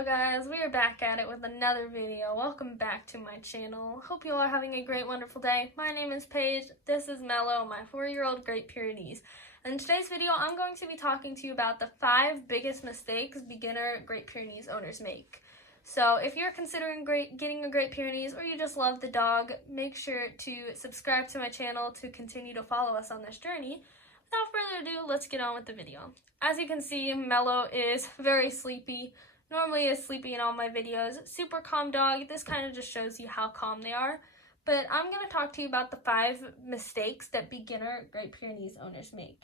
Hello guys, we are back at it with another video. Welcome back to my channel. Hope you all are having a great, wonderful day. My name is Paige, this is Mello, my 4-year-old Great Pyrenees. In today's video, I'm going to be talking to you about the 5 biggest mistakes beginner Great Pyrenees owners make. So if you're considering getting a Great Pyrenees or you just love the dog, make sure to subscribe to my channel to continue to follow us on this journey. Without further ado, let's get on with the video. As you can see, Mello is very sleepy. Normally is sleepy in all my videos. Super calm dog. This kind of just shows you how calm they are. But I'm going to talk to you about the 5 mistakes that beginner Great Pyrenees owners make.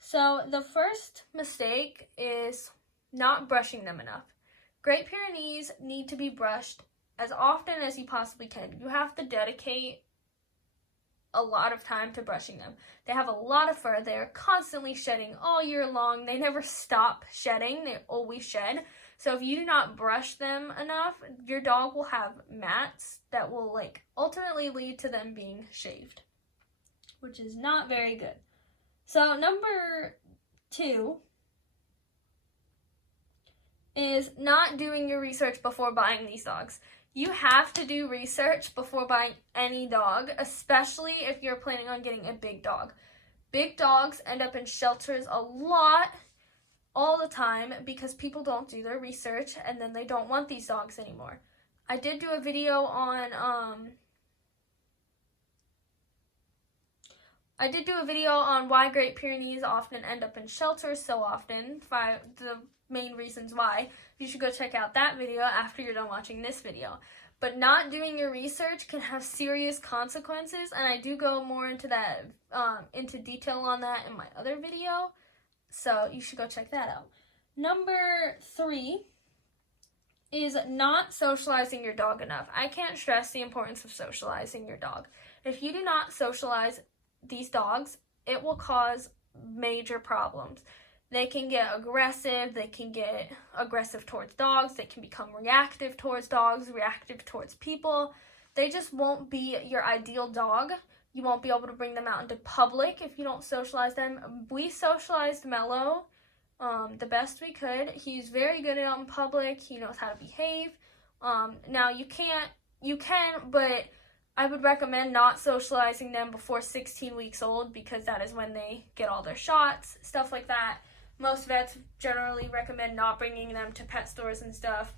So the first mistake is not brushing them enough. Great Pyrenees need to be brushed as often as you possibly can. You have to dedicate a lot of time to brushing them. They have a lot of fur. They're constantly shedding all year long. They never stop shedding. They always shed. So if you do not brush them enough, your dog will have mats that will ultimately lead to them being shaved, which is not very good. So number 2 is not doing your research before buying these dogs. You have to do research before buying any dog, especially if you're planning on getting a big dog. Big dogs end up in shelters a lot, all the time, because people don't do their research and then they don't want these dogs anymore. I did do a video on why Great Pyrenees often end up in shelters so often, 5 the main reasons why. You should go check out that video after you're done watching this video. But not doing your research can have serious consequences, and I do go more into that into detail on that in my other video. So you should go check that out. Number 3 is not socializing your dog enough. I can't stress the importance of socializing your dog. If you do not socialize these dogs, it will cause major problems. They can get aggressive towards dogs, they can become reactive towards dogs, reactive towards people. They just won't be your ideal dog. You won't be able to bring them out into public if you don't socialize them. We socialized Mello the best we could. He's very good out in public. He knows how to behave. Now you can, but I would recommend not socializing them before 16 weeks old because that is when they get all their shots, stuff like that. Most vets generally recommend not bringing them to pet stores and stuff,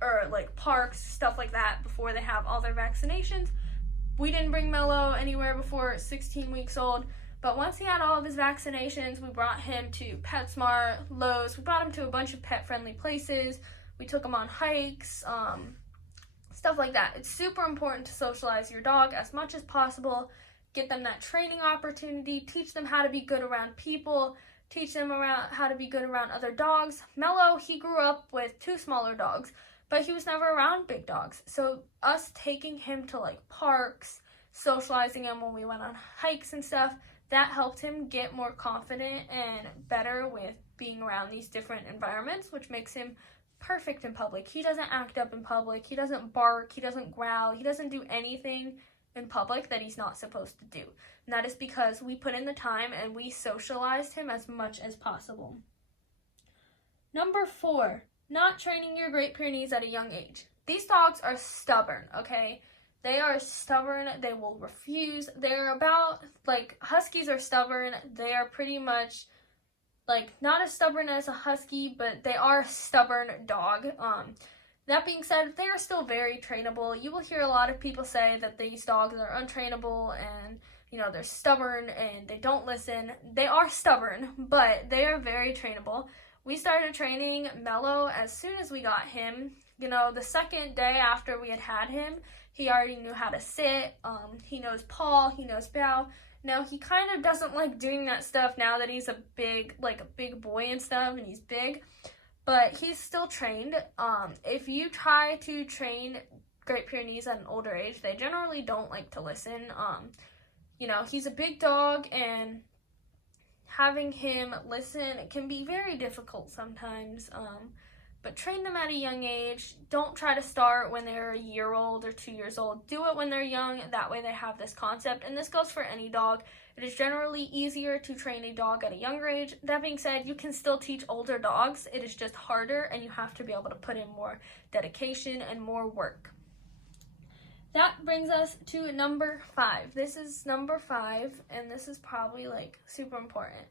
or parks, stuff like that, before they have all their vaccinations. We didn't bring Mello anywhere before 16 weeks old, but once he had all of his vaccinations, we brought him to PetSmart, Lowe's. We brought him to a bunch of pet-friendly places. We took him on hikes, stuff like that. It's super important to socialize your dog as much as possible. Get them that training opportunity. Teach them how to be good around people. Teach them how to be good around other dogs. Mello, he grew up with 2 smaller dogs, but he was never around big dogs. So us taking him to parks, socializing him when we went on hikes and stuff, that helped him get more confident and better with being around these different environments, which makes him perfect in public. He doesn't act up in public. He doesn't bark. He doesn't growl. He doesn't do anything in public that he's not supposed to do. And that is because we put in the time and we socialized him as much as possible. Number 4, not training your Great Pyrenees at a young age. These dogs are stubborn, okay? They are stubborn. They will refuse. They're about, Huskies are stubborn. They are pretty much, not as stubborn as a Husky, but they are a stubborn dog. That being said, they are still very trainable. You will hear a lot of people say that these dogs are untrainable and, they're stubborn and they don't listen. They are stubborn, but they are very trainable. We started training Mello as soon as we got him. The second day after we had him, he already knew how to sit. He knows paw, he knows bow. Now, he kind of doesn't like doing that stuff now that he's a big boy and stuff, and he's big. But he's still trained. If you try to train Great Pyrenees at an older age, they generally don't like to listen. He's a big dog, and having him listen can be very difficult sometimes. but train them at a young age. Don't try to start when they're a year old or 2 years old. Do it when they're young. That way they have this concept, and this goes for any dog. It is generally easier to train a dog at a younger age. That being said, you can still teach older dogs. It is just harder, and you have to be able to put in more dedication and more work. That brings us to number 5. This is number 5, and this is probably like super important.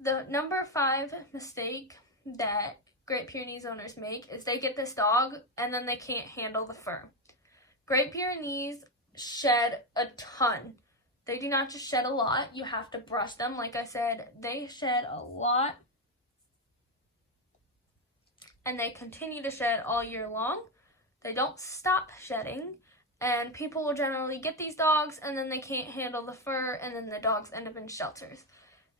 The number 5 mistake that Great Pyrenees owners make is they get this dog and then they can't handle the fur. Great Pyrenees shed a ton. They do not just shed a lot. You have to brush them. Like I said, they shed a lot, and they continue to shed all year long. They don't stop shedding. And people will generally get these dogs, and then they can't handle the fur, and then the dogs end up in shelters.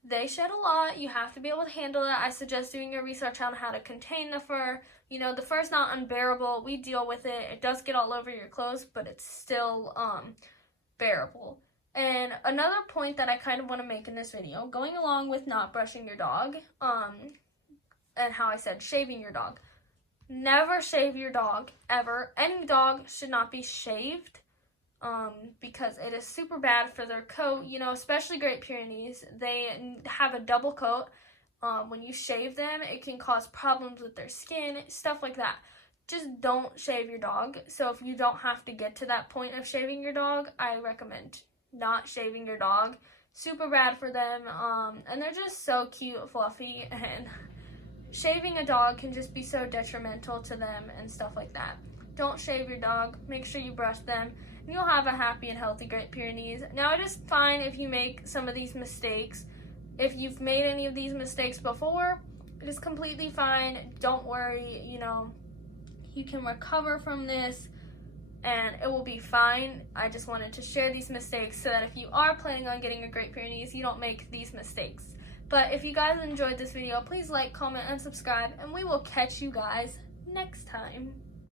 They shed a lot. You have to be able to handle it. I suggest doing your research on how to contain the fur. You know, the fur's not unbearable. We deal with it. It does get all over your clothes, but it's still bearable. And another point that I kind of want to make in this video, going along with not brushing your dog, and how I said shaving your dog. Never shave your dog, ever. Any dog should not be shaved because it is super bad for their coat, you know, especially Great Pyrenees. They have a double coat. When you shave them, it can cause problems with their skin, stuff like that. Just don't shave your dog. So if you don't have to get to that point of shaving your dog, I recommend not shaving your dog. Super bad for them, and they're just so cute, fluffy, and shaving a dog can just be so detrimental to them and stuff like that. Don't shave your dog. Make sure you brush them, and you'll have a happy and healthy Great Pyrenees. Now, it is fine if you make some of these mistakes. If you've made any of these mistakes before, it is completely fine. Don't worry, you know, you can recover from this, and it will be fine. I just wanted to share these mistakes so that if you are planning on getting a Great Pyrenees, you don't make these mistakes. But if you guys enjoyed this video, please like, comment, and subscribe, and we will catch you guys next time.